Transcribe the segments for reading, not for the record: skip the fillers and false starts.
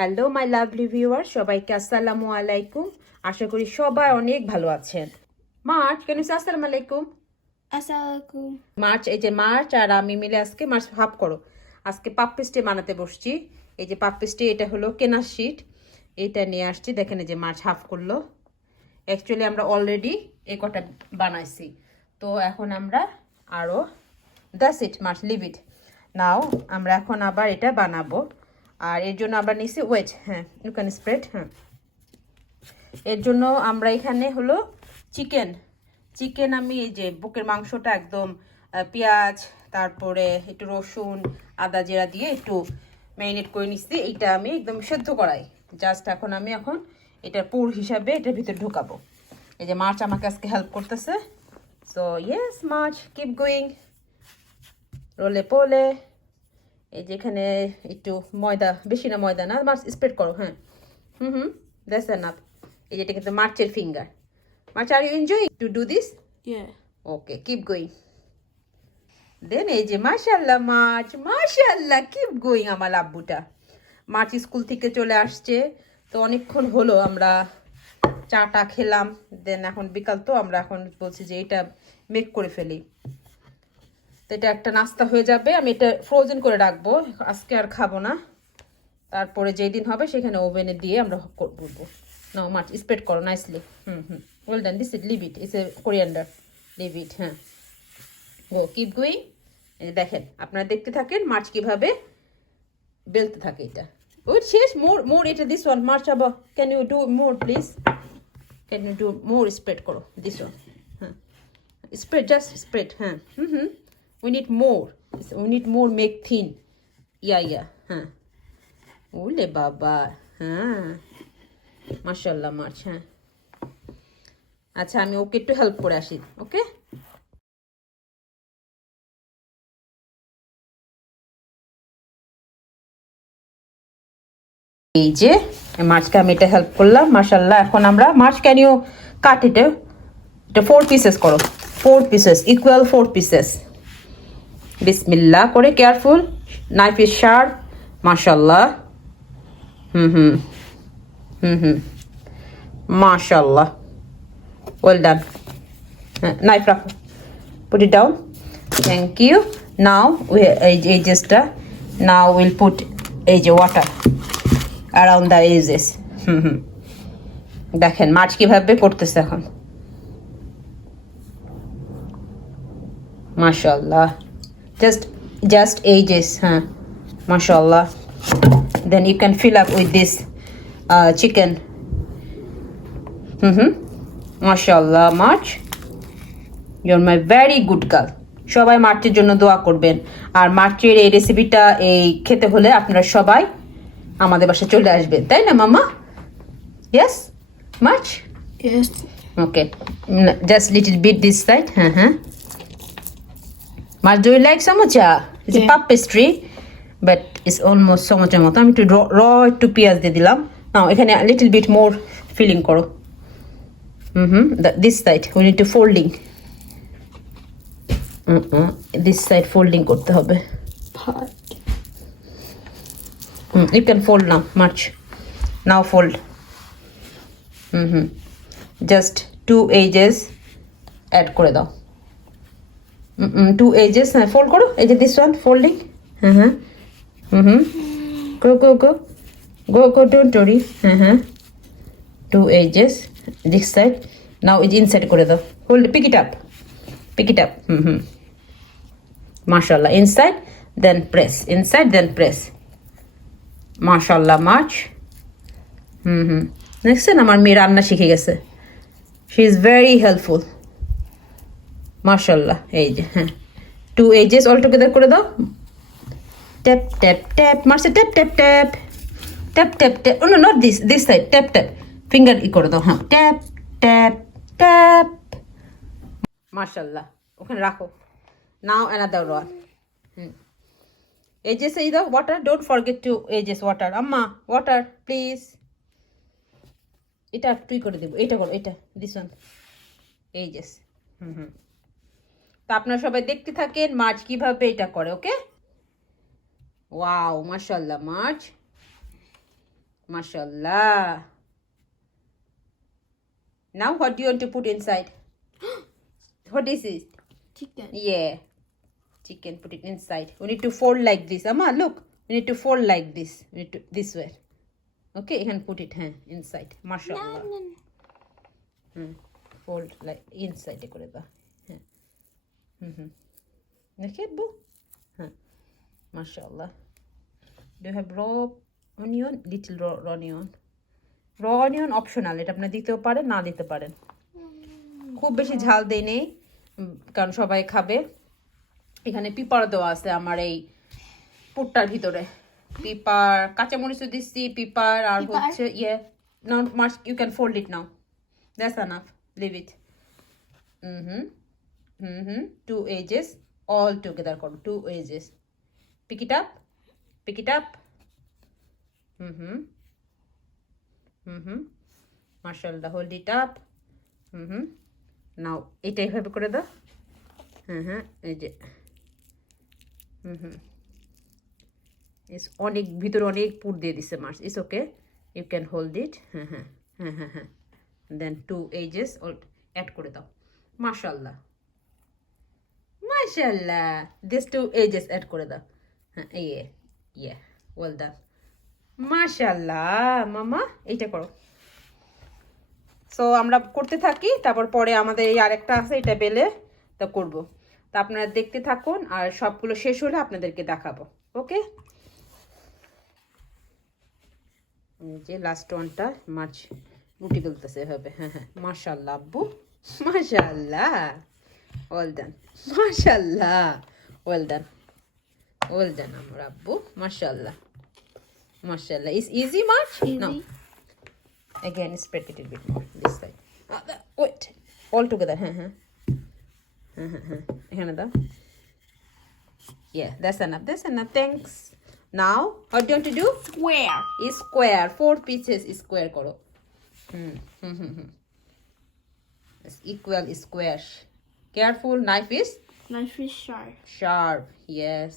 Hello my lovely viewer, সবাইকে আসসালামু আলাইকুম। আশা করি সবাই অনেক ভালো আছেন। মার্চ, কেন আসসালামু আলাইকুম। আসসালামু মার্চ, এই যে মার্চ আর আমি মিলে আজকে মার্চ হাফ করো। আজকে পাপ পেস্ট্রি বানাতে বসছি। এই যে পাপ পেস্ট্রি, এটা হলো কেনার শিট, এটা নিয়ে আসছি। দেখেন এই যে মার্চ হাফ করলো। অ্যাকচুয়ালি আমরা অলরেডি এই কটা বানাইছি, তো এখন আমরা আরও that's it, March leave it now. আমরা এখন আবার এটা বানাবো, আর এর জন্য আবার নিছি ওয়েট, হ্যাঁ ইউ ক্যান স্প্রেড। হ্যাঁ, এর জন্য আমরা এখানে হলো চিকেন আমি এই যে বুকের মাংসটা একদম পেঁয়াজ, তারপরে একটু রসুন, আদা জিরা দিয়ে একটু ম্যারিনেট করে নিচ্ছি। এইটা আমি একদম সেদ্ধ করাই জাস্ট। আমি এখন এটার পুর হিসাবে এটার ভিতরে ঢুকাবো। এই যে মাছ আমাকে আজকে হেল্প করতেছে। সো ইয়েস মাছ, কিপ গোয়িং, রোলে পোলে। এই যে এখানে একটু ময়দা, বেশি না ময়দা না, মাছ স্প্রেড করো। হ্যাঁ, দ্যাটস এনাফ। এই যেটা কিন্তু মার্চের finger. March, are you enjoying to do this? Okay, keep going. Then এই যে মাশাল্লাহ মাশাল্লাহ, কিপ গোয়িং আমার আব্বুটা। মার্চ স্কুল থেকে চলে আসছে, তো অনেকক্ষণ হলো আমরা চাটা খেলাম। দেন এখন বিকাল, তো আমরা এখন বলছি যে এটা মেক করে ফেলি, তো এটা একটা নাস্তা হয়ে যাবে। আমি এটা ফ্রোজেন করে রাখবো, আজকে আর খাবো না। তারপরে যেই দিন হবে সেখানে ওভেনে দিয়ে আমরা করবো। নাও মাছ স্প্রেড করো nicely. Well done, this it, leave it, it's a coriander, leave it. হ্যাঁ, গো কিপ গোয়িং। দেখেন, আপনারা দেখতে থাকেন মাছ কিভাবে বেলতে থাকে। এটা ওই শেষ, মোর এটা দিস ওয়ান মার্চ আবা, can you do more please, can you do more, spread করো দিস ওয়ান। হ্যাঁ, স্প্রেড, জাস্ট স্প্রেড। হ্যাঁ, we need more, make thin. Yeah, হ্যাঁ। ওলে বাবা, হ্যাঁ মাশাল্লাহ মার্চ। হ্যাঁ, আচ্ছা আমি ওকে একটু হেল্প করে আসি। ওকে, এই যে মাছকে আমি এটা হেল্প করলাম মাশাল্লাহ। এখন আমরা মাছ, ক্যান ইউ কাট এটা 4 পিসেস করো, 4 পিসেস, ইকুয়াল 4 পিসেস। বিসমিল্লাহ করে, কেয়ারফুল, নাইফ ইজ শার্প মাশাল্লাহ। মাশাল্লাহ, ওয়েল ডান। নাইফ রাখো, put it down, thank you. Now এই জাস্টটা, নাও উইল পুট এই যে ওয়াটার অ্যারাউন্ড দ্য এজেস। দেখেন মাছ কিভাবে করতেছে এখন, মাশাল্লাহ, জাস্ট এজেস। হ্যাঁ মাশাল্লাহ। Then you can fill up with this chicken. মাশাল্লাহ March, you're my very good girl. সবাই মার্চের জন্য দোয়া করবেন। আর মার্চের এই রেসিপিটা এই খেতে হলে আপনারা সবাই আমাদের বাসায় চলে আসবেন, তাই না মামা? Yes March? Yes. Okay, just little bit this side. March, do you like samosa? It's a puff pastry, but it's almost samosa মতো। আমি একটু raw একটু পেঁয়াজ দিয়ে দিলাম। নাও এখানে লিটল বিট মোর ফিলিং করো। This side we need to folding. This side folding করতে হবে। You can fold now, March. Now fold. Just 2 edges add করে দাও। 2 edges, হ্যাঁ ফোল্ড করো। এই যে this one folding. Go don't worry. 2 edges this side. Now এই যে ইনসাইড করে দাও, হোল্ড, পিক ইট আপ। মাশাআল্লাহ, inside then press, inside then press. মাশাআল্লাহ মার্চ। দেখছেন আমার মেয়ে রান্না শিখে গেছে, শি ইজ ভেরি হেল্পফুল মাশাল্লাহ। এই যে হ্যাঁ, 2 edges অল টুগেদার করে দাও। ট্যাপ ট্যাপ ট্যাপ মারছে, tap tap tap tap tap tap. No not this side, tap tap finger ই করে দাও। হ্যাঁ, ট্যাপ ট্যাপ ট্যাপ মাশাল্লাহ। ওখানে রাখো। নাও অ্যানাদার ওয়ান। edges এই দাও water, don't forget to edges water. আম্মা ওয়াটার প্লিজ। এটা একটুই করে দেবো, এটা করো, এটা দিস ওয়ান edges। তো আপনারা সবাই দেখতে থাকেন মার্চ কিভাবে এটা করে। ওকে, ওয়াও মাশাআল্লাহ March, Mashallah. Now what do you want to put inside? What is it? Chicken. Yeah. Chicken, put it inside. We need to fold like this. Amma, look. We need to fold like this. We need to this way. Okay, you can put it inside. Mashallah. Fold like inside করে দাও দেখে বু mashallah. Do you have raw onion? Little raw onion. Raw onion optional, এটা আপনি দিতেও পারেন না দিতে পারেন। খুব বেশি ঝাল দেই নেই কারণ সবাই খাবে। এখানে পিপার দেওয়া আছে আমার এই পুরটার ভিতরে। পিপার, কাঁচামরিচও দিচ্ছি, পিপার আর হচ্ছে not much. You can fold it now. That's enough. Leave it. Two edges all together. 2 edges. Pick it up. Pick it up. Mashallah. Hold it up. Now এটা এইভাবে করে দাও। এই যে অনেক ভিতরে অনেক পুর দিয়ে দিছে মাছ। It's okay, you can hold it. Then 2 edges add করে দাও। মাশাল্লাহ মাশাল্লাহ, দিস 2 edges অ্যাড করে দাও। ইয়ে ওয়েল ডান। মাশাল্লাহ মামা, এইটা করো। সো আমরা করতে থাকি, তারপর পরে আমাদের এই আরেকটা আছে, এটা বেলে তা করব। তা আপনারা দেখতে থাকুন, আর সবগুলো শেষ হলে আপনাদেরকে দেখাবো। ওকে, যে লাস্ট ওয়ানটা মাছ রুটি বেলতেছে এভাবে। মাশাল্লাহ আব্বু, মাশাল্লাহ, ওয়েল ডান, মাশাল্লাহ, ওয়েল ডান, ওয়েল ডান আমার আব্বু, মাশাল্লাহ, মাশাল্লাহ। ইজ ইজি মাছ? No, again spread it a bit more this side. Wait, all together. এখানে দাও। Yeah, that's enough, that's enough. Thanks. Now what do you want to do? Square. Is square, 4 pieces square করো। It's equal square. Careful, knife is Knife is sharp. sharp. Yes,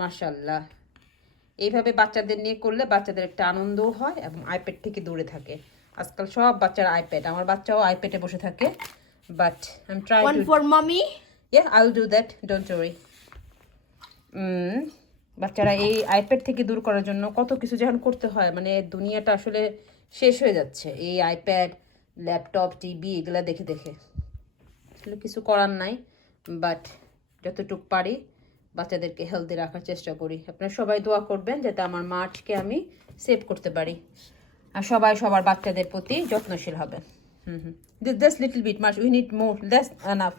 mashallah. এইভাবে বাচ্চাদের নিয়ে করলে বাচ্চাদের একটা আনন্দও হয় এবং আইপ্যাড থেকে দূরে থাকে। আজকাল সব বাচ্চারা আইপ্যাড, আমার বাচ্চাও আইপ্যাডে বসে থাকে। But I am trying One for mommy. Yeah, I'll do that, don't worry. বাচ্চারা এই আইপ্যাড থেকে দূর করার জন্য কত কিছু যখন করতে হয়, মানে দুনিয়াটা আসলে শেষ হয়ে যাচ্ছে এই আইপ্যাড, ল্যাপটপ, টিভি এগুলা দেখে দেখে। আসলে কিছু করার নাই, বাট যতটুকু পারি বাচ্চাদেরকে হেলদি রাখার চেষ্টা করি। আপনারা সবাই দোয়া করবেন যাতে আমার মার্চকে আমি সেভ করতে পারি, আর সবাই সবার বাচ্চাদের প্রতি যত্নশীল হবেন। Just little bit much, we need more. That's enough.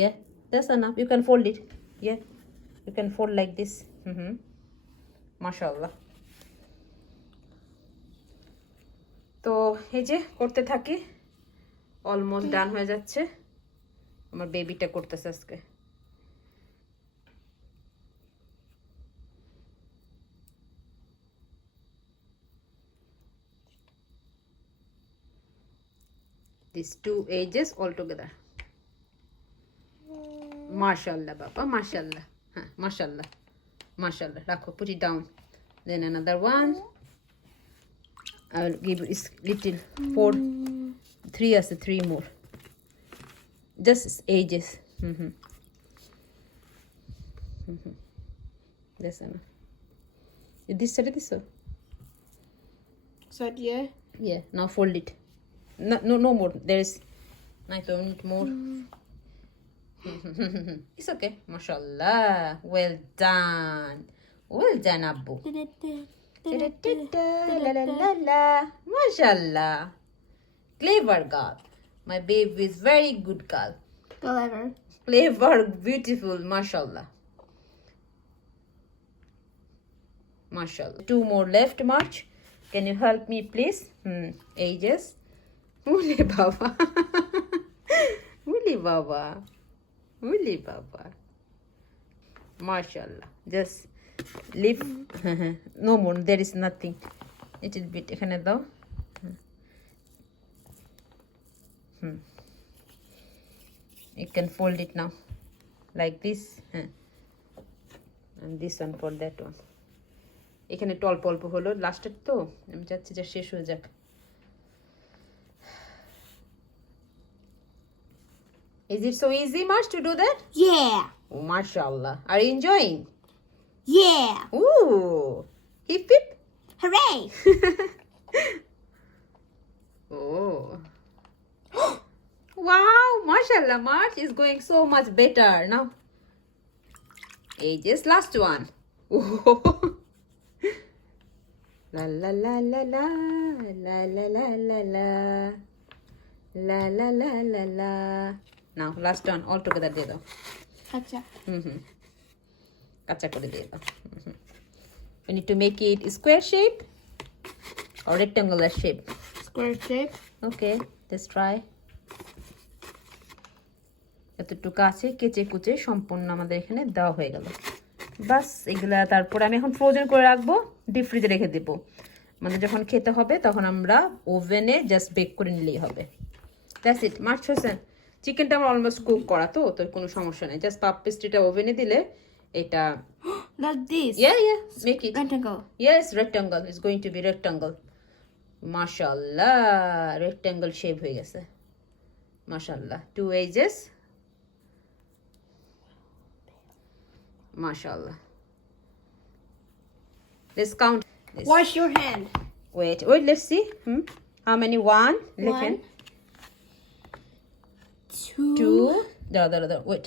Yeah, that's enough. You can fold it. Yeah, you can fold like this. Mashallah. তো এই যে করতে থাকি, অলমোস্ট ডান হয়ে যাচ্ছে। আমার বেবিটা করতেছে আজকে। These 2 edges all together. Mashallah baba, mashallah. Mashallah, mashallah. Rakho, put it down. Then another one. I will give it little 4, 3 as 3 more. Just edges. That's enough. This side, this so. Said yeah. Yeah. Now fold it. No more. There is. I don't need more. It's okay. Mashallah. Well done. Well done, Abu. La la la la. Mashallah. Clever girl. My baby is very good girl. Clever. Clever, beautiful. Mashallah. Mashallah. 2 more left, March. Can you help me, please? Ages. Uli Baba. Uli Baba. Uli Baba. Mashallah. Just leave. No more. There is nothing. Little bit. এখানে দাও। You can fold it now. Like this. And this one for that one. এখানে অল্প অল্প হলো লাস্টের তো আমি চাচ্ছি যে শেষ হয়ে যাক Is it so easy, Marsh, to do that? Yeah. Oh, mashallah. Are you enjoying? Yeah. Ooh. Hip hip. Hooray. Oh. Wow, mashallah, Marsh is going so much better now. Ages last one. Oh. La la la la la la la la la la la la la la la. Now last one all together দিয়ে দাও আচ্ছা কাঁচা করে দিয়ে দাও We need to make it square shape or rectangular shape. Square shape. Okay, let's try. এতটুকু আছে কেচে কুচে সম্পূর্ণ আমাদের এখানে দেওয়া হয়ে গেল বাস এগুলা তারপর আমি এখন ফ্রোজেন করে রাখবো ডিপ ফ্রিজে রেখে দেবো মানে যখন খেতে হবে তখন আমরা ওভেনে জাস্ট বেক করে নিলেই হবে দ্যাটস ইট মার্চ হোসেন চিকেনটা আমার অলমোস্ট কুক করা তো তো কোনো সমস্যা নেই জাস্ট পাপ পেস্ট্রিটা ওভেনে দিলে এটা Like this. yeah make it Rectangle. yes rectangle is going to be rectangle mashallah rectangle shape হয়ে গেছে mashallah two edges mashallah let's count this. Wash your hand. wait let's see how many one One. two da wait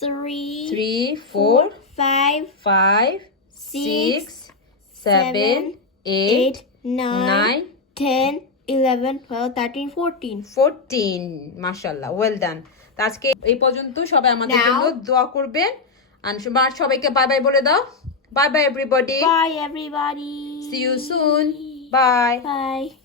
Three. 3 4 Five. 5 Six, 6 7 8 9, 9 10, 11, 12, 13, 14. 14 মাশাআল্লাহ well done তো আজকে এই পর্যন্ত সবাই আমাদের Now- জন্য দোয়া করবেন আর সবাইকে বাই বাই বলে দাও bye bye everybody Bye, everybody. see you soon bye Bye.